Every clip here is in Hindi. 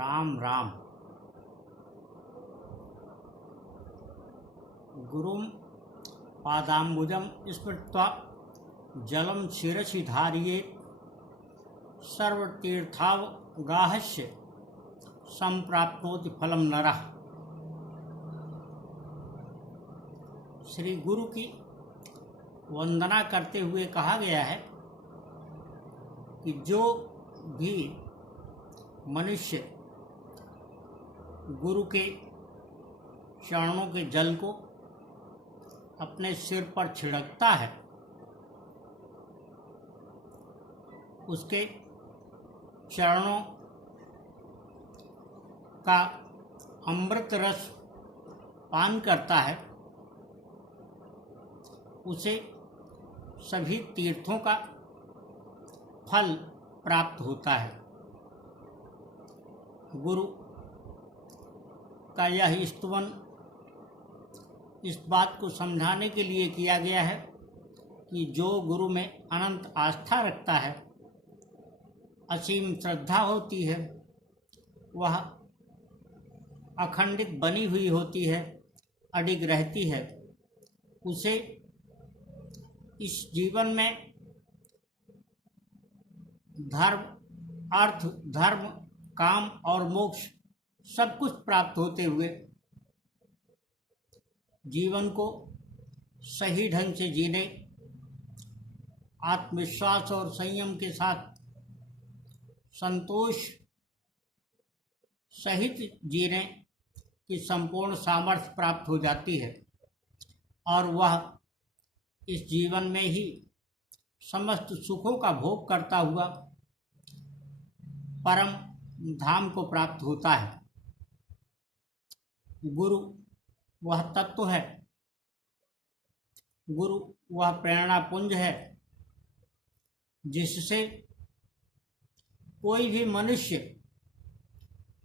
राम राम। गुरुं पादाम्बुजं स्मृत्वा जलं शिरसि धारयेत् सर्वतीर्थावगाहस्य संप्राप्नोति फलं नरः। श्री गुरु की वंदना करते हुए कहा गया है कि जो भी मनुष्य गुरु के चरणों के जल को अपने सिर पर छिड़कता है, उसके चरणों का अमृत रस पान करता है, उसे सभी तीर्थों का फल प्राप्त होता है। गुरु का यह स्तुवन इस बात को समझाने के लिए किया गया है कि जो गुरु में अनंत आस्था रखता है, असीम श्रद्धा होती है, वह अखंडित बनी हुई होती है, अडिग रहती है, उसे इस जीवन में धर्म, अर्थ, धर्म, काम और मोक्ष सब कुछ प्राप्त होते हुए जीवन को सही ढंग से जीने, आत्मविश्वास और संयम के साथ संतोष सहित जीने की संपूर्ण सामर्थ्य प्राप्त हो जाती है और वह इस जीवन में ही समस्त सुखों का भोग करता हुआ परम धाम को प्राप्त होता है। गुरु वह तत्व है, गुरु वह प्रेरणा पुंज है जिससे कोई भी मनुष्य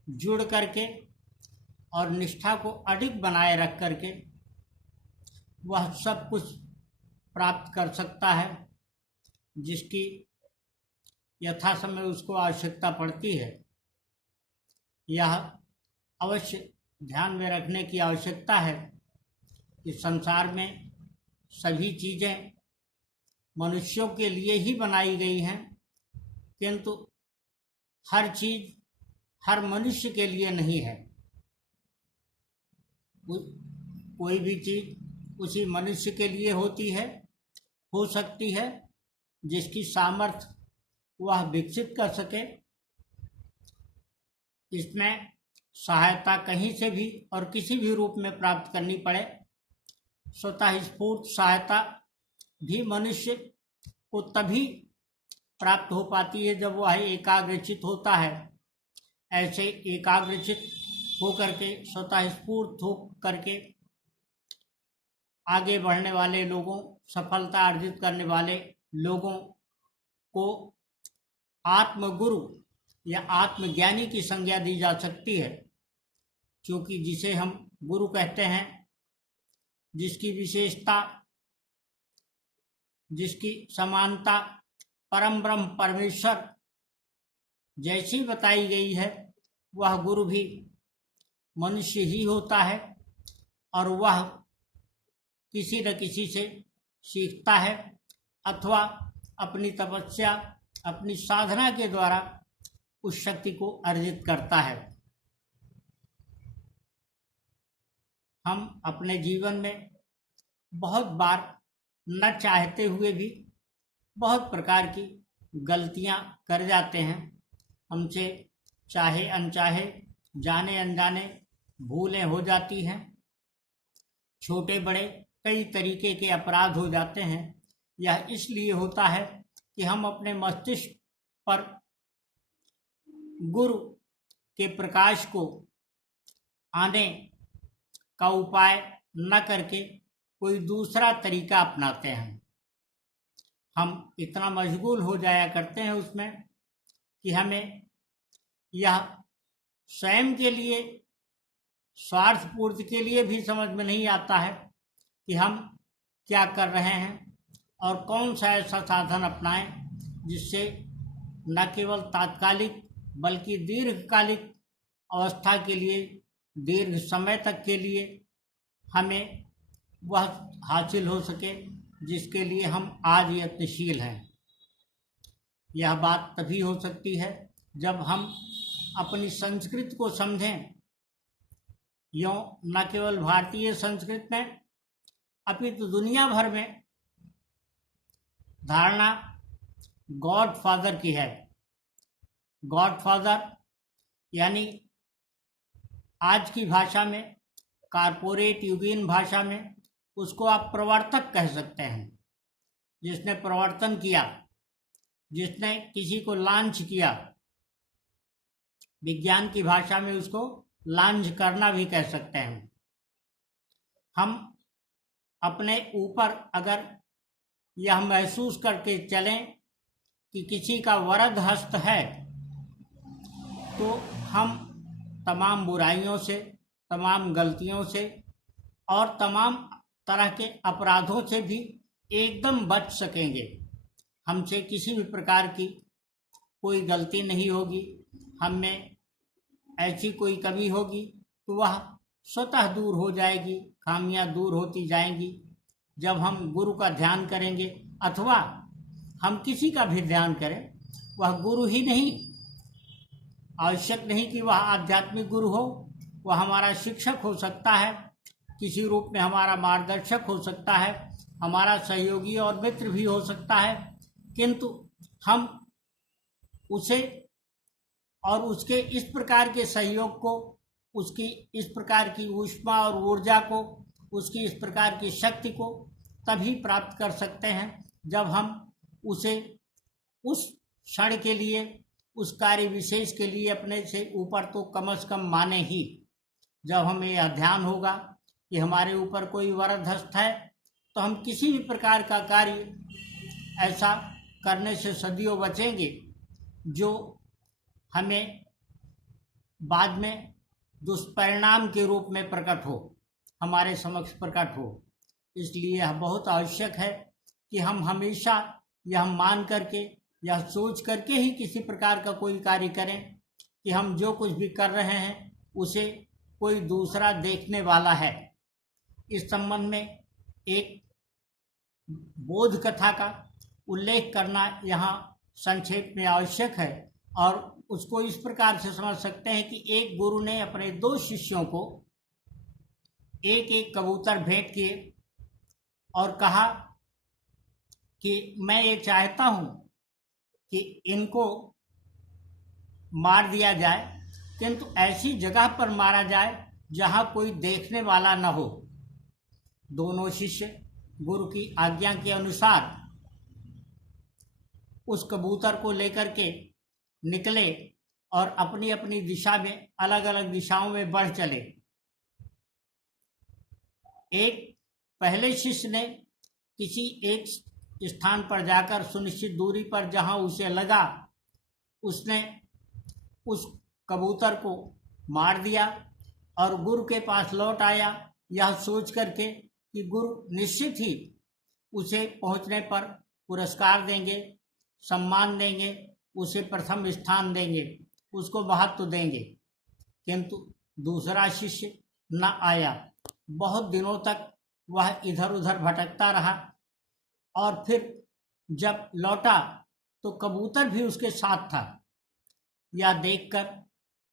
जुड़ करके और निष्ठा को अडिग बनाए रख करके वह सब कुछ प्राप्त कर सकता है जिसकी यथा समय उसको आवश्यकता पड़ती है। यह अवश्य ध्यान में रखने की आवश्यकता है कि संसार में सभी चीज़ें मनुष्यों के लिए ही बनाई गई हैं, किंतु हर चीज़ हर मनुष्य के लिए नहीं है। कोई भी चीज़ उसी मनुष्य के लिए होती है, हो सकती है, जिसकी सामर्थ्य वह विकसित कर सके। इसमें सहायता कहीं से भी और किसी भी रूप में प्राप्त करनी पड़े, स्वतः स्फूर्त सहायता भी मनुष्य को तभी प्राप्त हो पाती है जब वह एकाग्रचित होता है। ऐसे एकाग्रचित हो करके, स्वतः स्फूर्त हो करके आगे बढ़ने वाले लोगों, सफलता अर्जित करने वाले लोगों को आत्मगुरु या आत्मज्ञानी की संज्ञा दी जा सकती है, क्योंकि जिसे हम गुरु कहते हैं, जिसकी विशेषता, जिसकी समानता परम ब्रह्म परमेश्वर जैसी बताई गई है, वह गुरु भी मनुष्य ही होता है और वह किसी न किसी से सीखता है अथवा अपनी तपस्या, अपनी साधना के द्वारा उस शक्ति को अर्जित करता है। हम अपने जीवन में बहुत बार न चाहते हुए भी बहुत प्रकार की गलतियां कर जाते हैं। हमसे चाहे अनचाहे, जाने अनजाने भूलें हो जाती हैं, छोटे बड़े कई तरीके के अपराध हो जाते हैं। यह इसलिए होता है कि हम अपने मस्तिष्क पर गुरु के प्रकाश को आने का उपाय न करके कोई दूसरा तरीका अपनाते हैं। हम इतना मशगूल हो जाया करते हैं उसमें कि हमें यह स्वयं के लिए, स्वार्थ पूर्ति के लिए भी समझ में नहीं आता है कि हम क्या कर रहे हैं और कौन सा ऐसा साधन अपनाएं जिससे न केवल तात्कालिक बल्कि दीर्घकालिक अवस्था के लिए, दीर्घ समय तक के लिए हमें वह हासिल हो सके जिसके लिए हम आज यत्नशील हैं। यह बात तभी हो सकती है जब हम अपनी संस्कृति को समझें। यूँ न केवल भारतीय संस्कृति में अपितु दुनिया भर में धारणा गॉड फादर की है। गॉड फादर यानी आज की भाषा में, कारपोरेट युगीन भाषा में, उसको आप प्रवर्तक कह सकते हैं। जिसने प्रवर्तन किया, जिसने किसी को लॉन्च किया, विज्ञान की भाषा में उसको लॉन्च करना भी कह सकते हैं। हम अपने ऊपर अगर यह महसूस करके चलें कि किसी का वरद हस्त है, तो हम तमाम बुराइयों से, तमाम गलतियों से और तमाम तरह के अपराधों से भी एकदम बच सकेंगे। हमसे किसी भी प्रकार की कोई गलती नहीं होगी, हम में ऐसी कोई कमी होगी तो वह स्वतः दूर हो जाएगी, खामियां दूर होती जाएंगी जब हम गुरु का ध्यान करेंगे। अथवा हम किसी का भी ध्यान करें, वह गुरु ही नहीं, आवश्यक नहीं कि वह आध्यात्मिक गुरु हो, वह हमारा शिक्षक हो सकता है, किसी रूप में हमारा मार्गदर्शक हो सकता है, हमारा सहयोगी और मित्र भी हो सकता है। किंतु हम उसे और उसके इस प्रकार के सहयोग को, उसकी इस प्रकार की ऊष्मा और ऊर्जा को, उसकी इस प्रकार की शक्ति को तभी प्राप्त कर सकते हैं जब हम उसे उस क्षण के लिए, उस कार्य विशेष के लिए अपने से ऊपर तो कम से कम माने ही। जब हमें यह ध्यान होगा कि हमारे ऊपर कोई वरद हस्त है, तो हम किसी भी प्रकार का कार्य ऐसा करने से सदियों बचेंगे जो हमें बाद में दुष्परिणाम के रूप में प्रकट हो, हमारे समक्ष प्रकट हो। इसलिए यह बहुत आवश्यक है कि हम हमेशा यह मान करके, यह सोच करके ही किसी प्रकार का कोई कार्य करें कि हम जो कुछ भी कर रहे हैं उसे कोई दूसरा देखने वाला है। इस संबंध में एक बोध कथा का उल्लेख करना यहाँ संक्षेप में आवश्यक है, और उसको इस प्रकार से समझ सकते हैं कि एक गुरु ने अपने 2 शिष्यों को एक एक कबूतर भेंट किए और कहा कि मैं ये चाहता हूँ कि इनको मार दिया जाए, किंतु ऐसी जगह पर मारा जाए जहाँ कोई देखने वाला न हो। दोनों शिष्य गुरु की आज्ञा के अनुसार उस कबूतर को लेकर के निकले और अपनी अपनी दिशा में, अलग अलग दिशाओं में बढ़ चले। एक पहले शिष्य ने किसी एक स्थान पर जाकर सुनिश्चित दूरी पर जहां उसे लगा, उसने उस कबूतर को मार दिया और गुरु के पास लौट आया, यह सोच करके कि गुरु निश्चित ही उसे पहुंचने पर पुरस्कार देंगे, सम्मान देंगे, उसे प्रथम स्थान देंगे, उसको महत्व देंगे। किंतु दूसरा शिष्य न आया। बहुत दिनों तक वह इधर उधर भटकता रहा और फिर जब लौटा तो कबूतर भी उसके साथ था। यह देखकर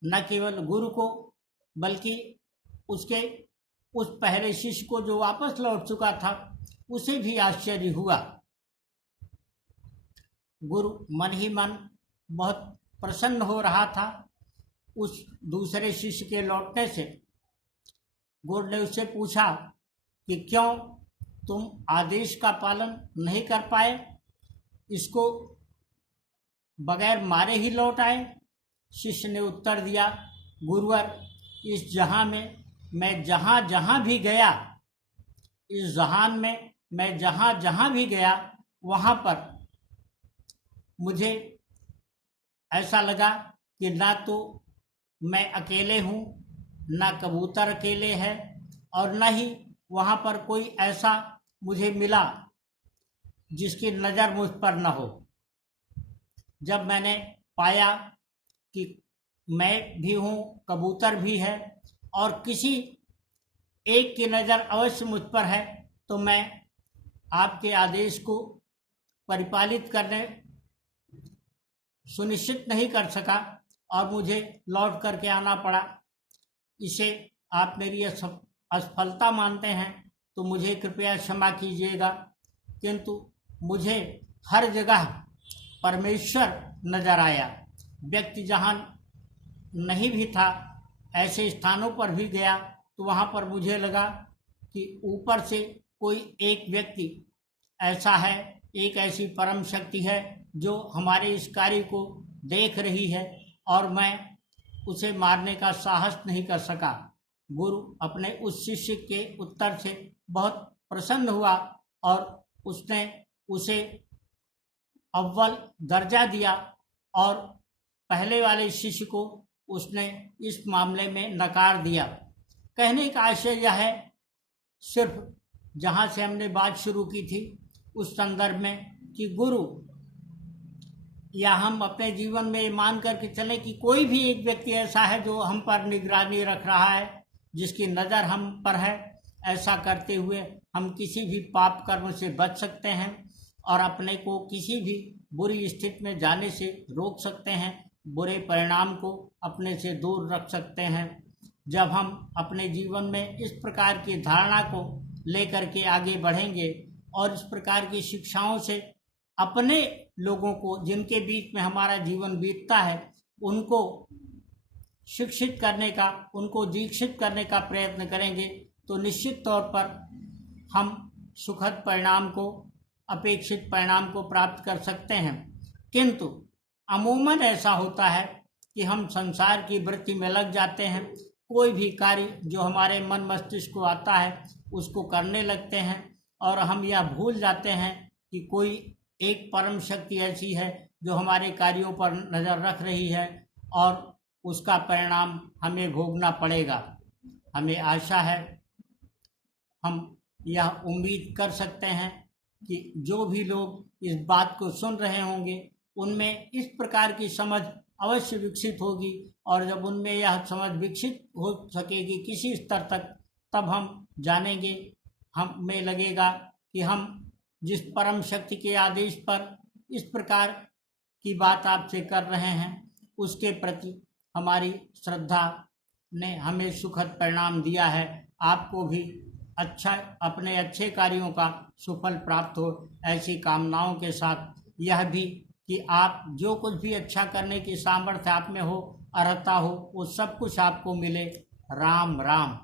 न केवल गुरु को बल्कि उसके उस पहले शिष्य को जो वापस लौट चुका था, उसे भी आश्चर्य हुआ। गुरु मन ही मन बहुत प्रसन्न हो रहा था उस दूसरे शिष्य के लौटने से। गुरु ने उससे पूछा कि क्यों तुम आदेश का पालन नहीं कर पाए, इसको बगैर मारे ही लौट आए। शिष्य ने उत्तर दिया, गुरुवर, इस जहां में मैं जहां जहां भी गया, इस जहान में मैं जहां जहां भी गया, वहां पर मुझे ऐसा लगा कि ना तो मैं अकेले हूँ, ना कबूतर अकेले है, और न ही वहाँ पर कोई ऐसा मुझे मिला जिसकी नज़र मुझ पर न हो। जब मैंने पाया कि मैं भी हूँ, कबूतर भी है, और किसी एक की नज़र अवश्य मुझ पर है, तो मैं आपके आदेश को परिपालित करने सुनिश्चित नहीं कर सका और मुझे लौट करके आना पड़ा। इसे आप मेरी असफलता मानते हैं तो मुझे कृपया क्षमा कीजिएगा, किंतु मुझे हर जगह परमेश्वर नजर आया। व्यक्ति जहाँ नहीं भी था, ऐसे स्थानों पर भी गया तो वहाँ पर मुझे लगा कि ऊपर से कोई एक व्यक्ति ऐसा है, एक ऐसी परम शक्ति है जो हमारे इस कार्य को देख रही है, और मैं उसे मारने का साहस नहीं कर सका। गुरु अपने उस शिष्य के उत्तर से बहुत प्रसन्न हुआ और उसने उसे अव्वल दर्जा दिया, और पहले वाले शिष्य को उसने इस मामले में नकार दिया। कहने का आशय यह है, सिर्फ जहाँ से हमने बात शुरू की थी उस संदर्भ में, कि गुरु या हम अपने जीवन में मान करके चले कि कोई भी एक व्यक्ति ऐसा है जो हम पर निगरानी रख रहा है, जिसकी नज़र हम पर है। ऐसा करते हुए हम किसी भी पाप कर्म से बच सकते हैं और अपने को किसी भी बुरी स्थिति में जाने से रोक सकते हैं, बुरे परिणाम को अपने से दूर रख सकते हैं। जब हम अपने जीवन में इस प्रकार की धारणा को लेकर के आगे बढ़ेंगे और इस प्रकार की शिक्षाओं से अपने लोगों को, जिनके बीच में हमारा जीवन बीतता है, उनको शिक्षित करने का, उनको दीक्षित करने का प्रयत्न करेंगे, तो निश्चित तौर पर हम सुखद परिणाम को, अपेक्षित परिणाम को प्राप्त कर सकते हैं। किंतु अमूमन ऐसा होता है कि हम संसार की वृत्ति में लग जाते हैं, कोई भी कार्य जो हमारे मन मस्तिष्क को आता है उसको करने लगते हैं, और हम यह भूल जाते हैं कि कोई एक परम शक्ति ऐसी है जो हमारे कार्यों पर नज़र रख रही है और उसका परिणाम हमें भोगना पड़ेगा। हमें आशा है, हम यह उम्मीद कर सकते हैं कि जो भी लोग इस बात को सुन रहे होंगे उनमें इस प्रकार की समझ अवश्य विकसित होगी, और जब उनमें यह समझ विकसित हो सकेगी किसी स्तर तक, तब हम जानेंगे, हमें लगेगा कि हम जिस परम शक्ति के आदेश पर इस प्रकार की बात आपसे कर रहे हैं उसके प्रति हमारी श्रद्धा ने हमें सुखद परिणाम दिया है। आपको भी अच्छा, अपने अच्छे कार्यों का सुफल प्राप्त हो, ऐसी कामनाओं के साथ यह भी कि आप जो कुछ भी अच्छा करने की सामर्थ्य आप में हो, अर्हता हो, वो सब कुछ आपको मिले। राम राम।